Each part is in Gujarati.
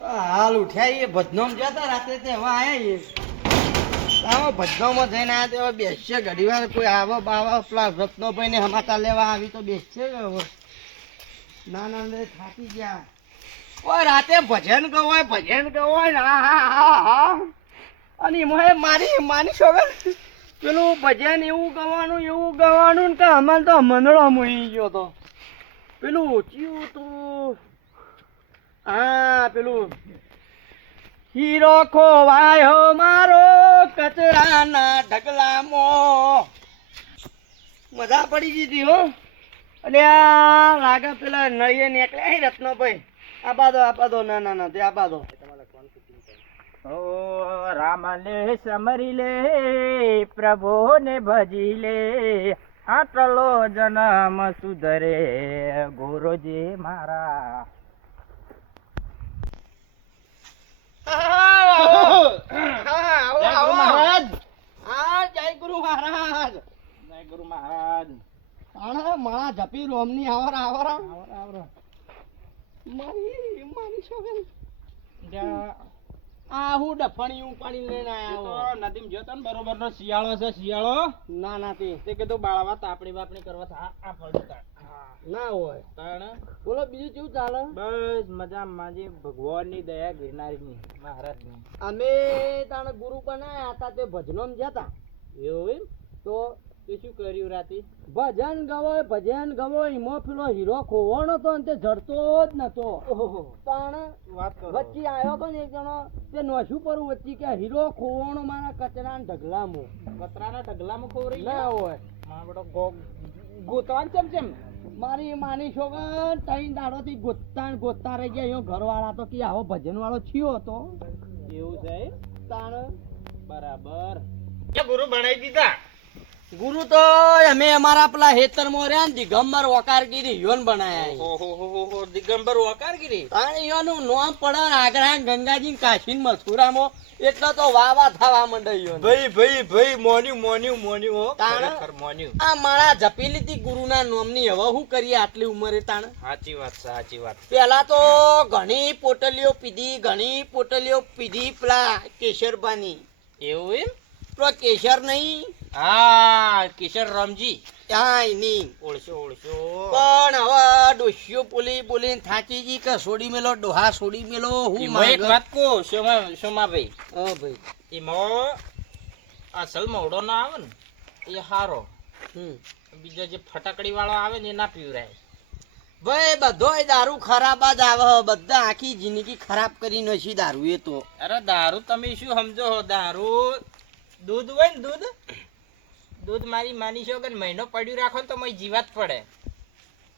હાલ ઉઠ્યા એ ભજનોમ જતા રાતે તે આયા રાતે ભજન ગવાય ભજન ગવાય. હા અને એમાં મારી માની છોકર પેલું ભજન એવું ગવાનું એવું ગવાનું ને કે અમારે તો મંડળો મૂઈ ગયો તો. પેલું ચિયું તું હા, પેલું. હીરો ખોવાયો મારો કચરાના ઢગલામાં. મજા પડી ગઈ હો. અને આ લાગે પેલા નળીએ નીકળે હે રત્નભાઈ. આ બાદો આ બાદો ના ના ના, તે આ બાદો ઓ, રામ લે, સમરી લે પ્રભુ ને ભજી લે. આટલો જન્મ સુધરે ગુરુજી મારા આવો, જય આવો. ગુરુ મહારાજ હા જય ગુરુ મહારાજ જય ગુરુ મહારાજ આણા મારા જપી રોમની આવર આવર આવરો. મારી મારી છોકરી આ હું ડફણી ઉપાડી લઈને એ તો આયા નદીમ જોતો ને બરોબર નો શિયાળો છે શિયાળો ના ના તે કીધું બાળવા તાપણી બાપણી કરવા આ પડતા ના હોય. તાણ? બોલો બીજું કેવું ચાલે? બસ મજા માજી ભગવાનની દયા ગિરનારીની મહારાજની. અમે તાણે ગુરુ બનાયા હતા તે ભજનોમ જતા એવું તો તે શું કર્યું રાતે? ભજન ગવો ભજન ગવો એમાં પેલો હીરો ખોવાનો તો અને તે જડતો જ નતો તાણે વાત કરો. વચ્ચે આવ્યો તો ને એક જણો તે નોશું પડું વચ્ચે કે હીરો ખોવાનો મારા કચરા ને ઢગલામાં. કચરાના ઢગલામાં ખોવરી ના હોય. માં બેટો ગોતવાન ચમ ચમ મારી માની છોકર તઈ દાડો થી ગોતતા ને ગોતતા રહી ગયા. અહીંયા ઘરવાળા તો કે આવો ભજન વાળો થયો હતો. એવું છે તાણ. બરાબર. કે ગુરુ બનાવી દીધા. ગુરુ તો અમે અમારા પેલા હેતર રહ્યા ને દિગંબર વકારગીરી યોન બનાયા દિગંબર વકારગીરી તાણ યોનું નોમ પડે આગ્રા ગંગાજી કાશી મથુરામાં. એટલે તો વાવા થવા માંડે યોન ભાઈ ભાઈ ભાઈ મોન્યું મોન્યું મોન્યું હો. તાણ? મોન્યું. આ મારા જપી લીધી ગુરુના નામની. હવે શું કરીએ આટલી ઉંમરે તાણ? સાચી વાત સાચી વાત. પેલા તો ઘણી પોટલીઓ પીધી ઘણી પોટલીઓ પીધી પેલા કેશરબાની. એવું એમ? પેલો કેશર નહીં? હા કિશોર રામજી. હા એની ઓળશો ઓળશો. પણ હવે ડોશીઓ બોલી બોલી ગઈ કે સોડી મેલો ડોહા સોડી મેલો હું એક વાત કહું સોમા સોમાભાઈ હા ભાઈ. એમાં અસલ મોડો ના આવે ને એ હારો. હમ. બીજો જે ફટાકડી વાળો આવે ને એ ના પીવરાય. ભાઈ બધોય દારૂ ખરાબ જ આવે બધા આખી જિંદગી ખરાબ કરી નશી દારૂ એ તો. અરે દારૂ તમે શું સમજો દારૂ દૂધ હોય ને દૂધ? દૂધ મારી માની છો કે મહિનો પડ્યું રાખો ને તો મય જીવાત પડે.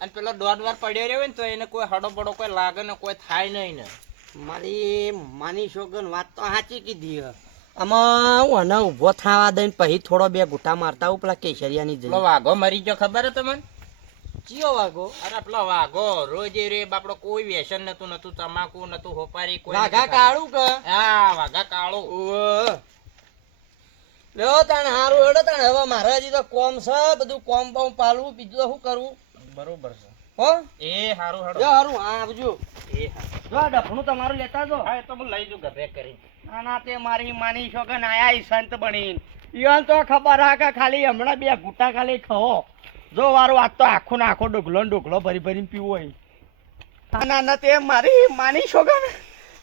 અને પેલો દોઢ વાર પડ્યો રહ્યો હોય ને તો એને કોઈ હડો બડો કોઈ લાગે ને કોઈ થાય નહીં ને. મારી માની શોગન વાત તો સાચી કીધી આમાં હું આને ઊભો થવા દઈને પછી થોડો બે ગુટા મારતા આવું પેલા કેસરિયાની જઈ વાઘો મરી ગયો ખબર હે તમને? ચિયો વાઘો? અરે પેલો વાઘો રોજે રે બાપડો કોઈ વ્યસન નતું નતું તમાકુ નતું હોપારી કોઈ વાઘા કાળું કે? હા વાઘા કાળો. લ્યો તાણ હારું હેડો તાણ. હવે મારે હજી તો કોમ છે બધું કોમ બોમ પાલવું બીજું તો શું કરવું? બરોબર છે. હો? એ હારું જો હારું હારું હા આવજો. એ જો ડફણું તમારું લેતા જો. હા એ તો હું લઈ જઉં ગભે કરી ના ના તે મારી માની છો આયા નાયા સંત બની ઈવન તો ખબર હા કે ખાલી હમણાં બે ગુટા ખાલી ખવો જો વારું આજ તો આખો ને આખો ડોગલો ને ડોકલો ભરી ભરીને પીવો હોય. ના ના ના તે મારી માની છોકન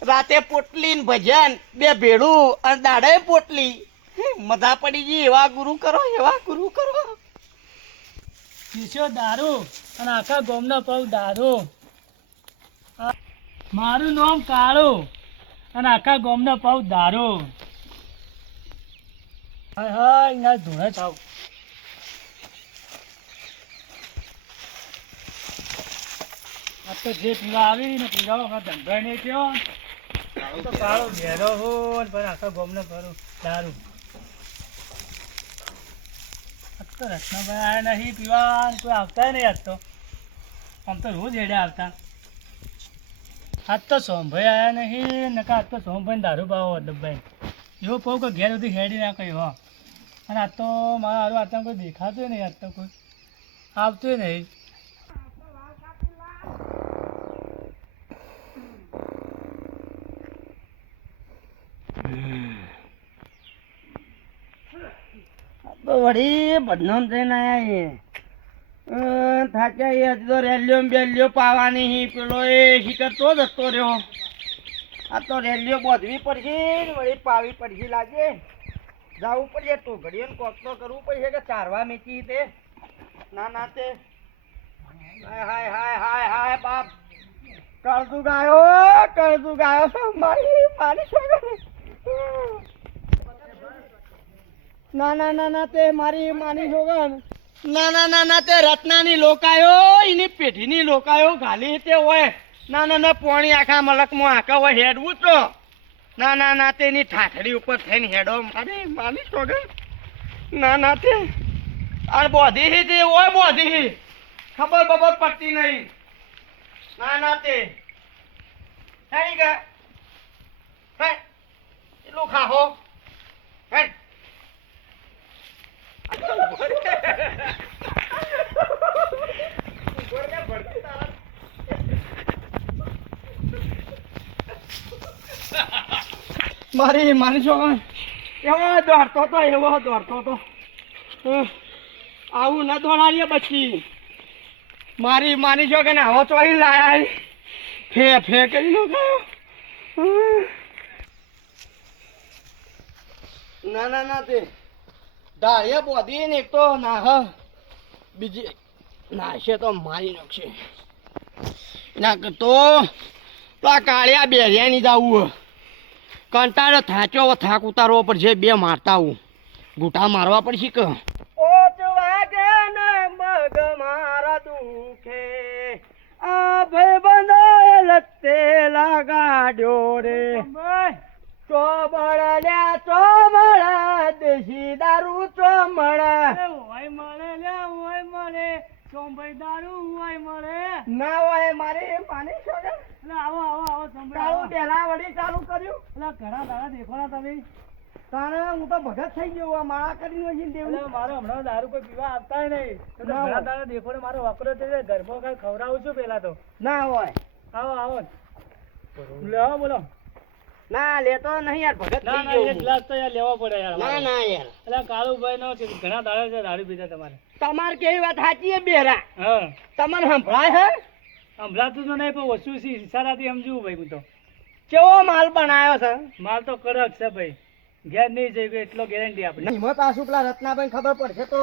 રાતે પોટલી ને ભજન બે ભેળું અને દાડે પોટલી. મજા પડી ગઈ, એવા ગુરુ કરો, એવા ગુરુ કરો. પીસ્યો દારૂ અને આખા ગોમનો પગ દારૂ. મારું નામ કાળું અને આખા ગોમનો પગ દારૂ. હા હા અહીંયા ધોળે થાવ. આ તો જે પીવા આવી ને પીવા વખત ધંધો નહીં થયો. તો કાળો ઘેરો હો પણ આખા ગોમનો કરું દારૂ આજ તો રત્નભાઈ આવ્યા નહીં પીવા કોઈ આવતા નહીં આજ તો. આમ તો રોજ હેડે આવતા. આજ તો સોમભાઈ આવ્યા નહીં નકા આજ તો સોમભાઈ દારૂ પાવો ડબ્બાઈ એવો કહું કે ઘેર સુધી હેડી ના કહ્યું હો. અને આજ તો મારા હારું આટલા કોઈ દેખાતું નહીં, આજ તો કોઈ આવતું નહીં. વળી બદનામ થઈને આયા એ. થાક્યા એ હજી તો રેલીઓ બેલીઓ પાવાની પેલો એ શીખરતો જતો રહ્યો. આ તો રેલીઓ બોધવી પડશે વળી પાવી પડશે લાગે. જવું પડશે તો ઘડીએ કોક તો કરવું પડશે કે ચારવા મેચી તે. ના ના તે. હાય હાય હાય હાય હાય, બાપ. કરતું ગાયો કરતું ગાયો મારી મારી છોકરી ના ના ના ના તે મારી માની જોગન ના ના ના ના તે રત્નાની લોકાયો એની પેઢીની લોકાયો ગાલી તે હોય ના ના ના પોણી આખા મલકમાં આખા હોય હેડવું તો ના ના ના તેની ઠાઠડી ઉપર થઈને હેડો મારી માની જોગન ના ના તે અને બોધી હી તે હોય બોધી હી ખબર બબર પડતી નહીં ના ના તે થઈ ગયા એટલું ખાહો હે મારી માની છોકરા એવો દોડતો તો એવો દોડતો તો. હમ, આવું ના દોડાડીએ પછી. મારી માની છો કે ને આવો ચોઈ લાયા ફે ફે કરી નો હમ. ના ના ના તે ડાળીએ બોધી ને એક તો ના હ બીજી નાશે તો મારી નાખશે ના તો તો આ કાળિયા બેરિયાની જાવું કંટાળો થાચો થાક ઉતારવો પડશે બે મારતા આવું ગુટા મારવા પડશે કે ને મગ મારા દુખે આ ભાઈ બંધ લત્તે લગાડ્યો રે ચોબળ લ્યા ચોબળ દેશી દારૂ ચોમળ. હોય મળે લે હોય મળે ચોંભાઈ દારૂ હોય મળે ના હોય મારે પાણી છોડે એટલે આવો આવો આવો ચાલુ પેલા વળી ચાલુ કર્યું. એટલે ઘણા દાડા દેખોડા તમે. તારે હું તો ભગત થઈ ગયો માળા કરી હોય છે દેવું. મારો હમણાં દારૂ કોઈ પીવા આપતા નહીં. ના ઘણા. દાડા દેખો ને મારો વાપરો છે ગરબો ઘરમાં કાંઈ ખવડાવું છું પેલા તો. ના હોય. આવો આવો. લે બોલો. ના લેતો નહીં યાર ભગત ના ના એક ગ્લાસ તો યાર લેવો પડે યાર ના ના યાર. એટલે કાળુભાઈ નો ઘણા દાડા છે દારૂ પીધા તમારે. તમારે કેવી વાત સાચી છે બેરા? હા. તમને સંભળાય હે? સંભળાતું તો નહીં પણ વસ્તુ છે ઈશારાથી સમજવું ભાઈ હું તો. કેવો માલ બનાવ્યો છે? માલ તો કડક છે ભાઈ. ઘેર નહીં જઈ ગયો એટલો ગેરંટી આપણે હિંમત આસુ પેલા રત્નાભાઈ ખબર પડશે તો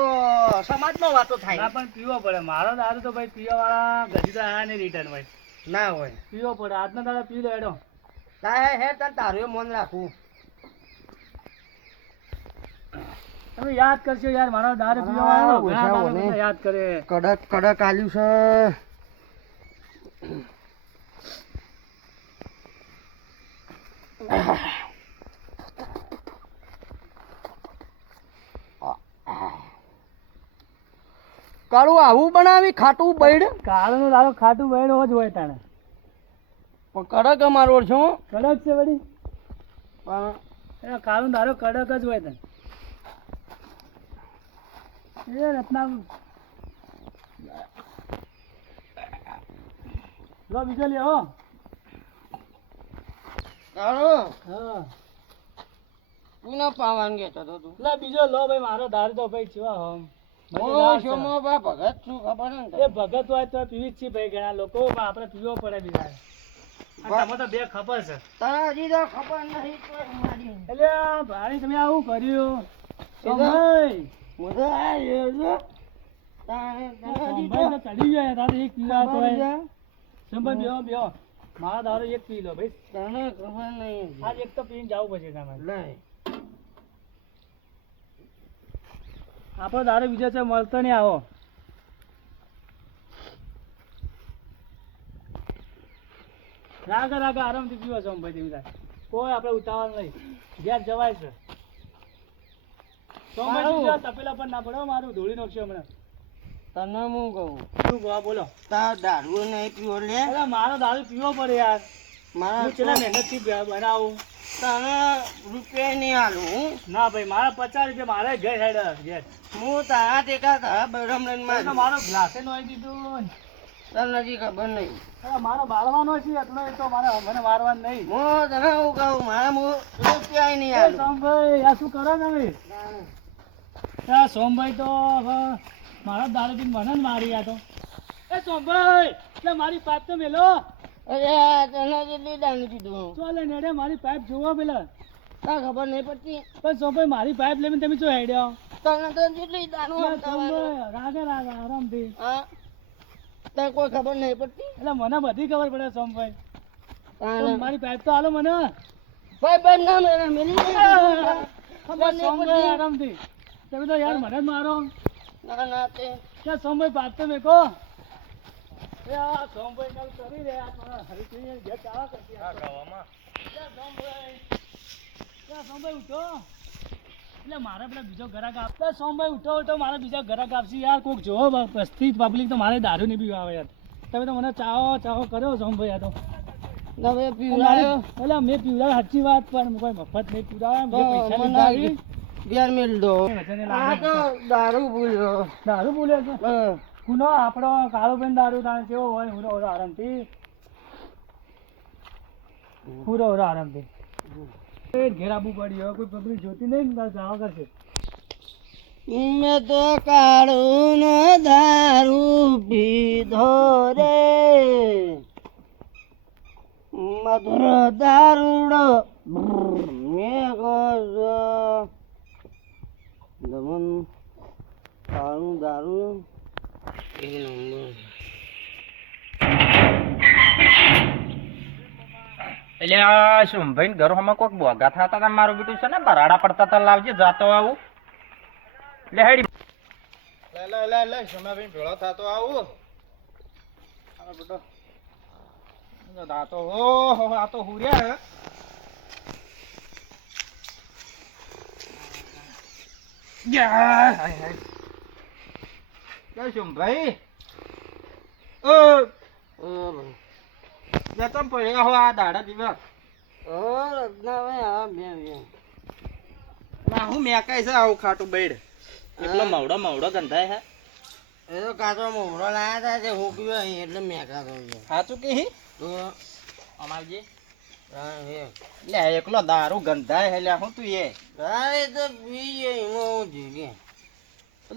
સમાજમાં વાતો ના પણ પીવો પડે. મારો દારૂ તો ભાઈ પીવા વાળા ગધી તો નહીં રિટર્ન ભાઈ ના હોય. પીવો પડે. આજના દાડા પી લો એડો ના હે તને તારું મન રાખવું તમે યાદ કરશો યાર મારો દારૂ પીવા હા, ઘણા ઓછા દાડા યાદ કરે. કડક કડક આલ્યું છે. કાળું આવું બનાવી ખાટું બૈડ? કાળનો દારૂ ખાટું બૈડ જ હોય તાણે. પણ કડક અમારો છો કડક છે વળી. પણ એ કાળું દારૂ કડક જ હોય તને. એ રત્ના લો બીજો લે હો. કાળું હા. તું ના પાવાન કહેતો તો તું લે બીજો લો ભાઈ મારો દારૂ તો ભાઈ ચેવા હો ભગત શું ખબર ને એ ભગત હોય તો પીવી જ છે ભાઈ ઘણા લોકો પણ આપણે પીવો પડે બીજા તમે તો બે ખબર છે. તને હજી તો ખબર નહીં એટલે ભાઈ તમે આવું કર્યું? એ તો- ભાઈ મજા આવી છે. તારે તને હજી તો તો ચડી જાય તારે એક પીવા તો? સંભાઈ બેહો બેહો. મારા દારૂ એક પી લો ભાઈ. તને ખબર નહીં. આજ એક તો પીને જવું પડશે તમારે. નહીં. આપણો દારૂ બીજો છે મળતો નહીં આવો. રાગે રાગે આરામથી પીવો છો ભાઈ તમે. કોઈ આપણે ઉતાવળ નહીં. ઘેર જવાય છે. તપેલા પર ના પડો મારું ધોળી નાખશે હમણાં. તને હું કહું? શું કહો બોલો. તાર દારૂ નહીં પીવો લે. અરે મારો દારૂ પીવો પડે યાર. મારા કેટલા મહેનતથી બનાવું તને રૂપિયા નહીં આલું ના ભાઈ મારા પચાસ રૂપિયા મારે ઘેર હેડ ઘેર. હું તારા ટેકા તારા બરમ લઈને મારો. ગ્લાસે નોઈ દીધું તને હજી ખબર નહીં. મારો બાળવાનો છે એટલો તો મારે મને મારવાનું નહીં. હું તને હું કહું? મારા હું નહીં એ આલું. આ શું કરો તમે? આ સોમભાઈ તો મારા દારૂ પીને મને જ મારી ગયા તો. એ સોમભાઈ એટલે મારી પાઇપ તો મેલો? અરે આ તને કેટલી ચાલે નેડે મારી પાઇપ જોવો પેલા. તા ખબર નહીં પડતી. પણ સોમભાઈ મારી પાઇપ લઈને તમે શું હેડ્યો? તને તો કેટલી આપવાનું સોમભાઈ રાગે રાગે આરામથી. હા. તને કોઈ ખબર નહીં પડતી. એટલે મને બધી ખબર પડે સોમભાઈ. મારી પાઇપ તો હાલો મને. ભાઈ ભાઈ ના મેરા મેલી ખબર નહીં સોમભાઈ પડતી. આરામથી. તમે તો યાર મને જ મારો. ના ના તે. ક્યાં સોમભાઈ પાપ તો મેકો એ આ સોમભાઈ કરી રહ્યા મારા હરીફભાઈ ઘેર ચાવા કરતી આ ક્યાં સોમભાઈ? ક્યાં સોમભાઈ ઉઠો? એટલે મારે પેલા બીજો ગ્રાહક આપતા સોમભાઈ ઉઠો ઉઠો મારે બીજા ગ્રાહક આપશે. યાર કોક જોવો બસ્તી પબ્લિક તો મારે દારૂ નહીં પીવા આવે યાર. તમે તો મને ચાવો ચાવો કર્યો સોમભાઈ આ તો. એટલે મેં પીવડાવ્યો સાચી વાત પણ કોઈ મફત નહીં પીવડાવ્યા જે તો પૈસા મને લીધા આવી, ઘેર મેલ દો. આ તો દારૂ ભૂલ્યો. દારૂ બોલે છે? કુનો આપણો કાળો બેન દારૂ તાણે કેવો હોય હુરો હુરો આરામથી? હુરો હુરો આરામથી. ઘેર આવવું પડ્યું હવે કોઈ પબ્લિક જોતી નહીં ને જાવા કરશે. મેં તો કાળું નો દારૂ પીધો રે. મધુર દારૂડો દમન કાળું દારૂ. એ નંબર. એટલે આ શું ભાઈ ઘરોમાં કોઈક બોગા થતા હતા મારું બેટું છે ને બરાડા પડતા હતા લાવજે જાતો આવું. એટલે હેડી. લે લે લે લે ભેળો થતો આવું. આ બેટો. દાતો હો હો આ તો હુર્યા હે. યા, હાય, હાય. લે સોમભાઈ ઓ. લે તમ પડ્યા હો આ દાડા દિવસ. ઓ રત્નાભાઈ આ બે બે ના હું છે આવું ખાટું બેડ. એટલો મવડો મવડો ગંધાય હે એ તો કાચો મોહરો લાયા હતા તે હું પીવો અહીં એટલે મેં છે. સાચું કે હી? તો અમારજી લે એકલો દારૂ ગંધાય હે લે હું તું એ. હા એ તો પી એમાં હું જીગે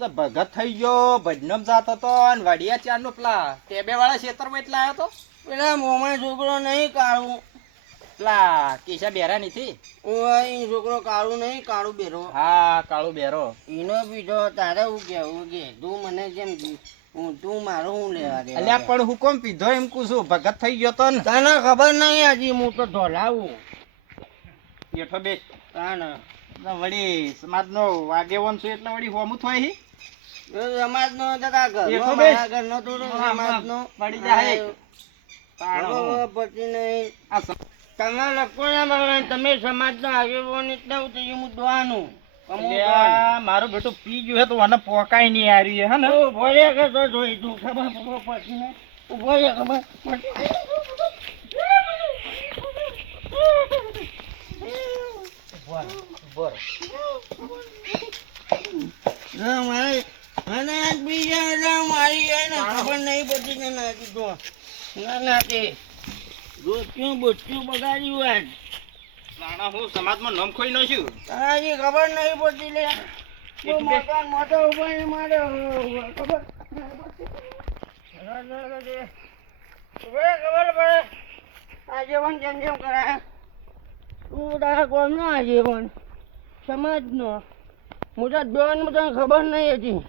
ભગત થઈ ગયો ભજનમ જાતો તો અને વડિયા ચાર નો પેલા ટેબે વાળા ખેતરમાં એટલે આવ્યો તો? પેલા મોમાં છોકરો નહીં કાળું. પેલા કેસા બેરા નથી ઓય છોકરો કાળું નહીં કાળું બેરો. હા કાળું બેરો. એનો બીજો તારે હું કેવું કે તું મને કી- હું તું મારો હું લેવા દે અલ્યા પણ હું કોમ પીધો એમ કુછું ભગત થઈ ગયો તો ને? તને ખબર નહીં હજી હું તો ઢોલાવું. બેઠો બે તાને વળી સમાજ નો આગેવાન છું એટલે વળી હોમું થાય સમાજ નો જતા ઘર. મારા ઘર નો તો સમાજ નો પડી જાય. પછી નહીં. આ સમ- તમે લખો ના તમે સમાજ ના આગેવાન એટલે હું તો અલ્યા, મારું બેટું પી ગયું હે તો મને પોકાય નહીં આર્યું હે ને? ઊભો રે કે તો જોઈ તું ખબર ખબર પડતી ને ઊભો રે ખબર આજ બીજા મારી ખબર નહીં પડતી કે નાખી તો ના ના ગોચ્યું બોચ્યું બગાડ્યું આજ. નાના હું સમાજમાં નમ ખોઈ નાખ્યું તારાજી ખબર નહીં પડતી લે. મકાન મોટો ઊભો મારે. ખબર? ખબર પડે આજે પણ જેમ જેમ કરાય તું તારા કોમ નો આજે પણ સમાજનો. મોટા ડોન તને ખબર નહીં હતી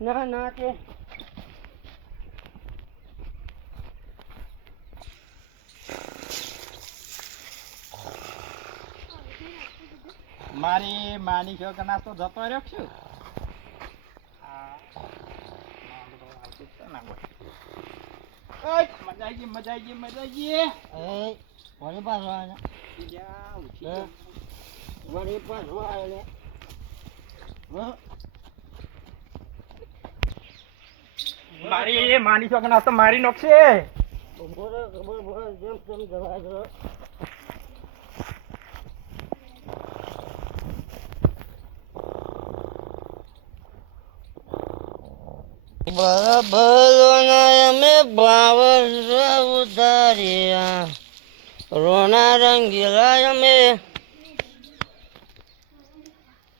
ના ના કે. મારી માની છો કે નાસ્તો જતો રહ્યો છું મજા આવી ગઈ મજા આવી ગઈ મજા આવી ગઈ. વળી પાછો આવે યા, ઉઠી હે? ગયો. વળી પાછો આવે મારી માની છો કે નાસ્તો મારી નાખશે ભાવ ઉધારિયા. રોના રંગીલા અમે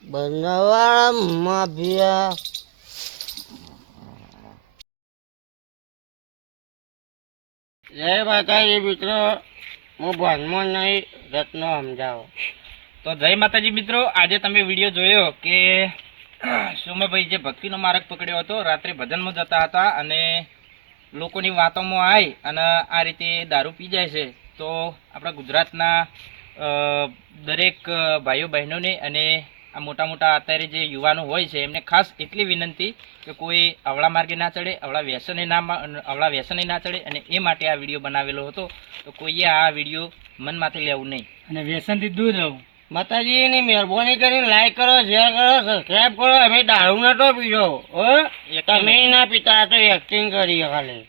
બનાવવા માફિયા જય માતાજી મિત્રો. હું ભણમાં નહીં, રત્નો સમજાવો. તો જય માતાજી મિત્રો, આજે તમે વીડિયો જોયો કે, સુમાભાઈ જે ભક્તિનો માર્ગ પકડ્યો હતો, રાત્રે ભજનમાં જતા હતા અને લોકોની વાતોમાં આવી અને આ રીતે દારૂ પી જાય છે. તો આપણા ગુજરાતના દરેક ભાઈઓ બહેનોને અને આ મોટા મોટા અત્યારે જે યુવાનો હોય છે એમને ખાસ એટલી વિનંતી કે કોઈ અવળા માર્ગે ના ચડે અવળા વ્યસને ના અવળા વ્યસને ના ચડે અને એ માટે આ વીડિયો બનાવેલો હતો. તો કોઈએ આ વીડિયો મનમાંથી લેવું નહીં. અને વ્યસનથી દૂર રહું. માતાજીની મહેરબાની કરીને લાઈક કરો શેર કરો સબસ્ક્રાઈબ કરો. અમે દારૂ નતો પીજો હો. એક તમે ના પીતા તો એક્ટિંગ કરી ખાલી.